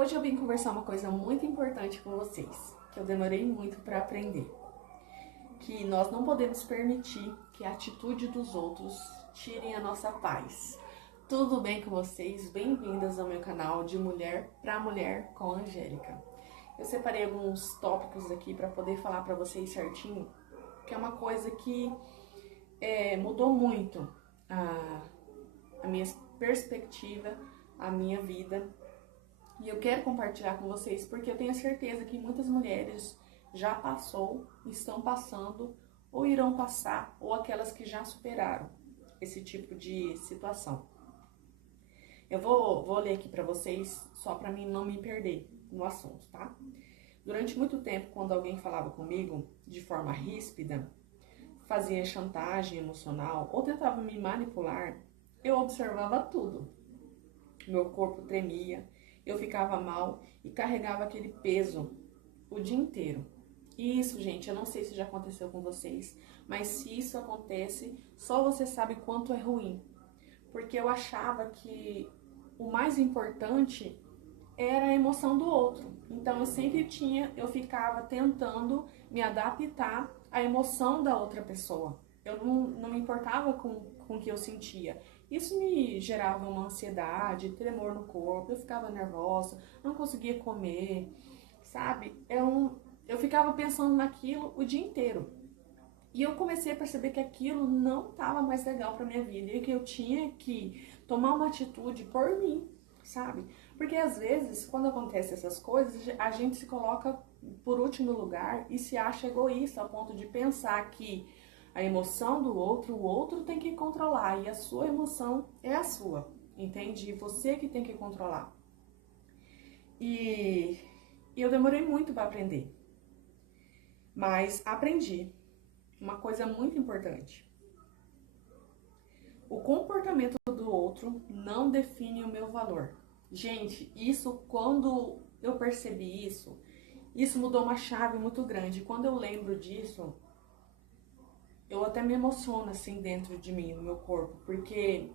Hoje eu vim conversar uma coisa muito importante com vocês, que eu demorei muito para aprender. Que nós não podemos permitir que a atitude dos outros tirem a nossa paz. Tudo bem com vocês? Bem-vindas ao meu canal de Mulher para Mulher com Angélica. Eu separei alguns tópicos aqui para poder falar para vocês certinho, que é uma coisa que mudou muito a minha perspectiva, a minha vida. E eu quero compartilhar com vocês porque eu tenho certeza que muitas mulheres já passou, estão passando, ou irão passar, ou aquelas que já superaram esse tipo de situação. Eu vou ler aqui para vocês, só para mim não me perder no assunto, tá? Durante muito tempo, quando alguém falava comigo de forma ríspida, fazia chantagem emocional ou tentava me manipular, eu observava tudo. Meu corpo tremia, eu ficava mal e carregava aquele peso o dia inteiro. E isso, gente, eu não sei se já aconteceu com vocês, mas se isso acontece, só você sabe quanto é ruim. Porque eu achava que o mais importante era a emoção do outro. Então eu ficava tentando me adaptar à emoção da outra pessoa. Eu não me importava com o que eu sentia. Isso me gerava uma ansiedade, tremor no corpo, eu ficava nervosa, não conseguia comer, sabe? Eu ficava pensando naquilo o dia inteiro. E eu comecei a perceber que aquilo não estava mais legal para minha vida e que eu tinha que tomar uma atitude por mim, sabe? Porque às vezes, quando acontecem essas coisas, a gente se coloca por último lugar e se acha egoísta ao ponto de pensar que a emoção do outro, o outro tem que controlar e a sua emoção é a sua, entende? E você que tem que controlar. E eu demorei muito para aprender, mas aprendi uma coisa muito importante. O comportamento do outro não define o meu valor. Gente, isso quando eu percebi isso mudou uma chave muito grande. Quando eu lembro disso, eu até me emociono assim dentro de mim, no meu corpo, porque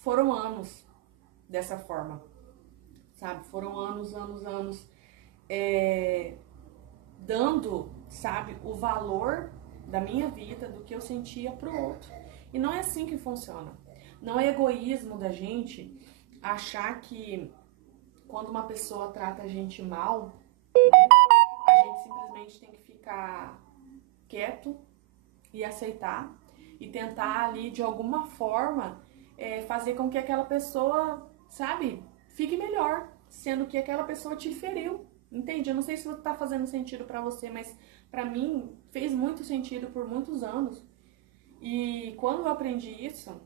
foram anos dessa forma, sabe? Foram anos, dando, sabe, o valor da minha vida, do que eu sentia pro outro. E não é assim que funciona. Não é egoísmo da gente achar que quando uma pessoa trata a gente mal, né, a gente simplesmente tem que ficar quieto e aceitar e tentar ali de alguma forma fazer com que aquela pessoa, sabe, fique melhor, sendo que aquela pessoa te feriu. Entende? Eu não sei se tá fazendo sentido pra você, mas pra mim fez muito sentido por muitos anos. E quando eu aprendi isso,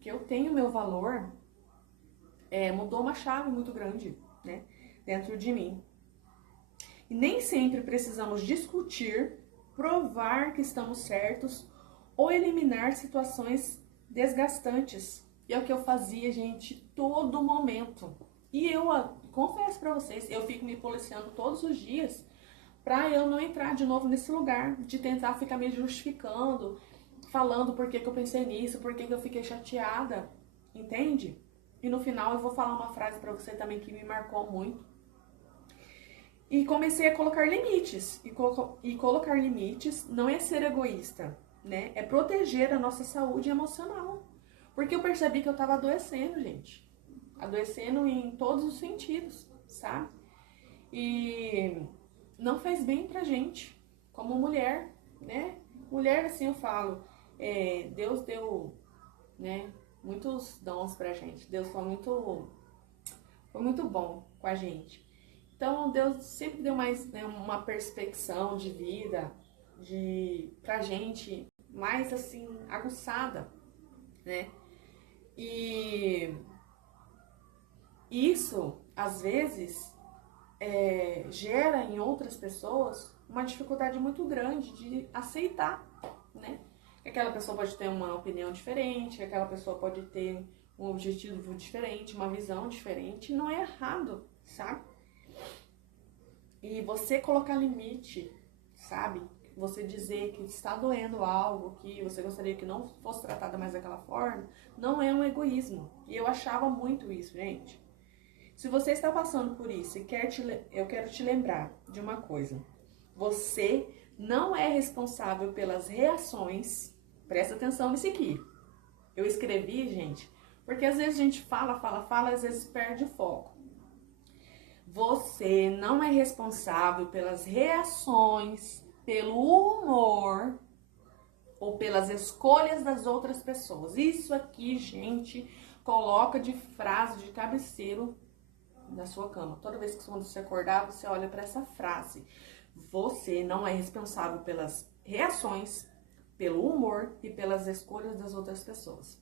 que eu tenho meu valor, mudou uma chave muito grande, né, dentro de mim. E nem sempre precisamos discutir, provar que estamos certos ou eliminar situações desgastantes. E é o que eu fazia, gente, todo momento. E eu confesso pra vocês, eu fico me policiando todos os dias pra eu não entrar de novo nesse lugar, de tentar ficar me justificando, falando por que eu pensei nisso, por que eu fiquei chateada, entende? E no final eu vou falar uma frase pra você também que me marcou muito. E comecei a colocar limites. E colocar limites não é ser egoísta, né? É proteger a nossa saúde emocional. Porque eu percebi que eu tava adoecendo, gente. Adoecendo em todos os sentidos, sabe? E não faz bem pra gente, como mulher, né? Mulher, assim eu falo, Deus deu, né, muitos dons pra gente. Deus foi muito bom com a gente. Então Deus sempre deu mais, né, uma perspecção de vida pra gente mais assim aguçada, né? E isso às vezes gera em outras pessoas uma dificuldade muito grande de aceitar, né? Que aquela pessoa pode ter uma opinião diferente, que aquela pessoa pode ter um objetivo diferente, uma visão diferente. Não é errado, sabe? E você colocar limite, sabe? Você dizer que está doendo algo, que você gostaria que não fosse tratada mais daquela forma, não é um egoísmo. E eu achava muito isso, gente. Se você está passando por isso e eu quero te lembrar de uma coisa. Você não é responsável pelas reações. Presta atenção nisso aqui. Eu escrevi, gente, porque às vezes a gente fala, às vezes perde o foco. Você não é responsável pelas reações, pelo humor ou pelas escolhas das outras pessoas. Isso aqui, gente, coloca de frase de cabeceiro na sua cama. Toda vez que você acordar, você olha para essa frase. Você não é responsável pelas reações, pelo humor e pelas escolhas das outras pessoas.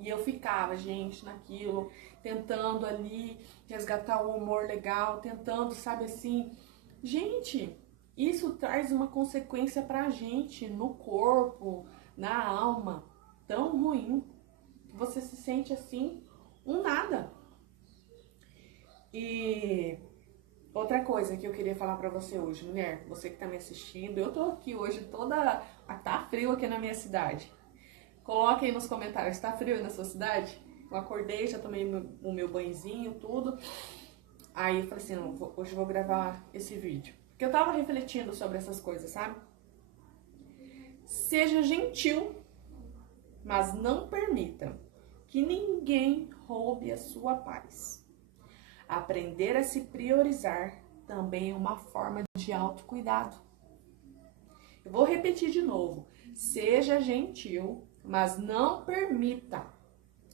E eu ficava, gente, naquilo, tentando ali resgatar um humor legal, tentando, sabe assim. Gente, isso traz uma consequência pra gente no corpo, na alma, tão ruim. Você se sente assim, um nada. E outra coisa que eu queria falar pra você hoje, mulher, você que tá me assistindo, eu tô aqui hoje toda... Tá frio aqui na minha cidade. Coloque aí nos comentários, tá frio aí na sua cidade? Eu acordei, já tomei o meu banhozinho, tudo. Aí eu falei assim, não, hoje eu vou gravar esse vídeo. Porque eu tava refletindo sobre essas coisas, sabe? Seja gentil, mas não permita que ninguém roube a sua paz. Aprender a se priorizar também é uma forma de autocuidado. Eu vou repetir de novo. Seja gentil, mas não permita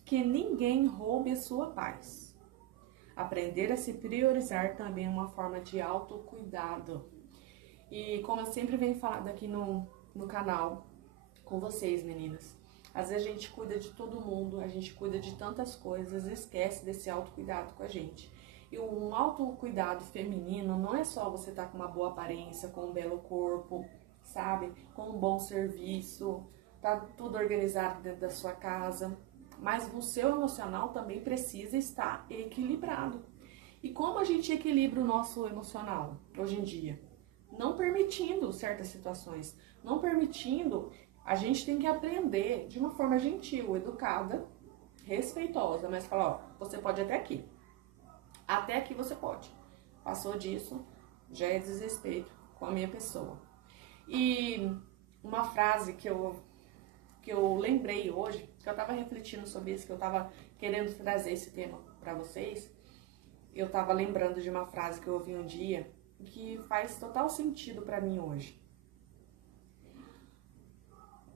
que ninguém roube a sua paz. Aprender a se priorizar também é uma forma de autocuidado. E como eu sempre venho falando aqui no canal com vocês, meninas, às vezes a gente cuida de todo mundo, a gente cuida de tantas coisas, esquece desse autocuidado com a gente. E um autocuidado feminino não é só você estar com uma boa aparência, com um belo corpo, sabe? Com um bom serviço, tá tudo organizado dentro da sua casa. Mas o seu emocional também precisa estar equilibrado. E como a gente equilibra o nosso emocional hoje em dia? Não permitindo certas situações, não permitindo, a gente tem que aprender de uma forma gentil, educada, respeitosa, mas falar, ó, você pode até aqui. Até aqui você pode. Passou disso, já é desrespeito com a minha pessoa. E uma frase que eu lembrei hoje, que eu tava refletindo sobre isso, que eu tava querendo trazer esse tema pra vocês, eu tava lembrando de uma frase que eu ouvi um dia, que faz total sentido pra mim hoje.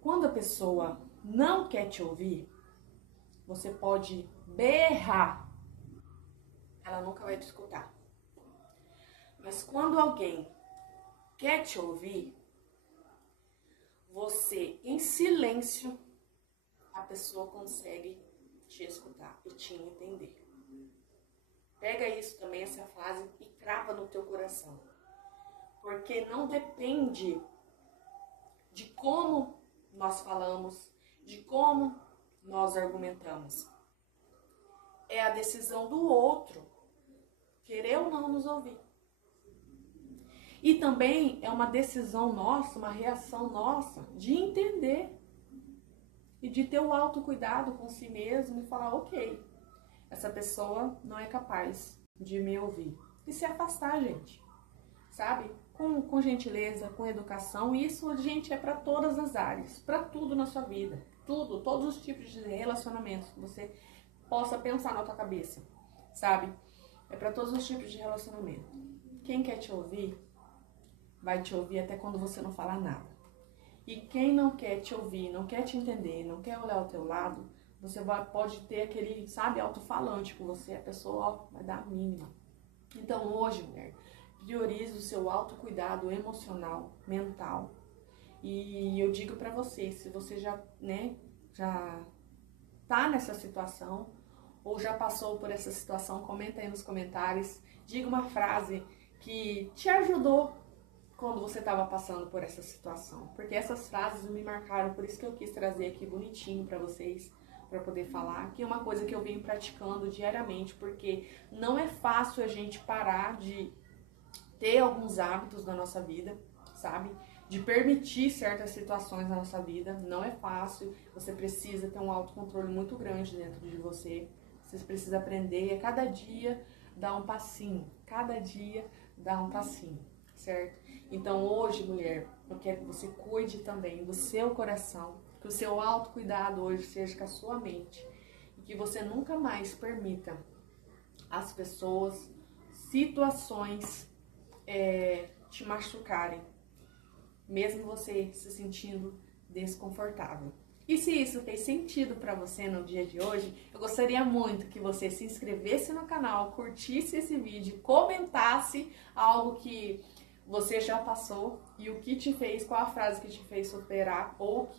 Quando a pessoa não quer te ouvir, você pode berrar, ela nunca vai te escutar. Mas quando alguém quer te ouvir, você, em silêncio, a pessoa consegue te escutar e te entender. Pega isso também, essa frase, e crava no teu coração. Porque não depende de como nós falamos, de como nós argumentamos. É a decisão do outro querer ou não nos ouvir. E também é uma decisão nossa, uma reação nossa de entender e de ter o autocuidado com si mesmo e falar, ok, essa pessoa não é capaz de me ouvir. E se afastar, gente, sabe? Com gentileza, com educação. E isso, gente, é para todas as áreas, para tudo na sua vida. Tudo, todos os tipos de relacionamentos que você possa pensar na tua cabeça, sabe? É para todos os tipos de relacionamento. Quem quer te ouvir, vai te ouvir até quando você não falar nada. E quem não quer te ouvir, não quer te entender, não quer olhar ao teu lado, você pode ter aquele, sabe, alto-falante com você, a pessoa ó, vai dar a mínima. Então hoje, mulher, priorize o seu autocuidado emocional, mental. E eu digo pra você, se você já tá nessa situação, ou já passou por essa situação, comenta aí nos comentários, diga uma frase que te ajudou quando você estava passando por essa situação. Porque essas frases me marcaram, por isso que eu quis trazer aqui bonitinho pra vocês, pra poder falar, que é uma coisa que eu venho praticando diariamente, porque não é fácil a gente parar de ter alguns hábitos na nossa vida, sabe? De permitir certas situações na nossa vida, não é fácil, você precisa ter um autocontrole muito grande dentro de você, Você precisa aprender a cada dia dar um passinho, cada dia dar um passinho, certo? Então hoje, mulher, eu quero que você cuide também do seu coração, que o seu autocuidado hoje seja com a sua mente e que você nunca mais permita as pessoas, situações te machucarem, mesmo você se sentindo desconfortável. E se isso fez sentido para você no dia de hoje, eu gostaria muito que você se inscrevesse no canal, curtisse esse vídeo, comentasse algo que você já passou e o que te fez, qual a frase que te fez superar ou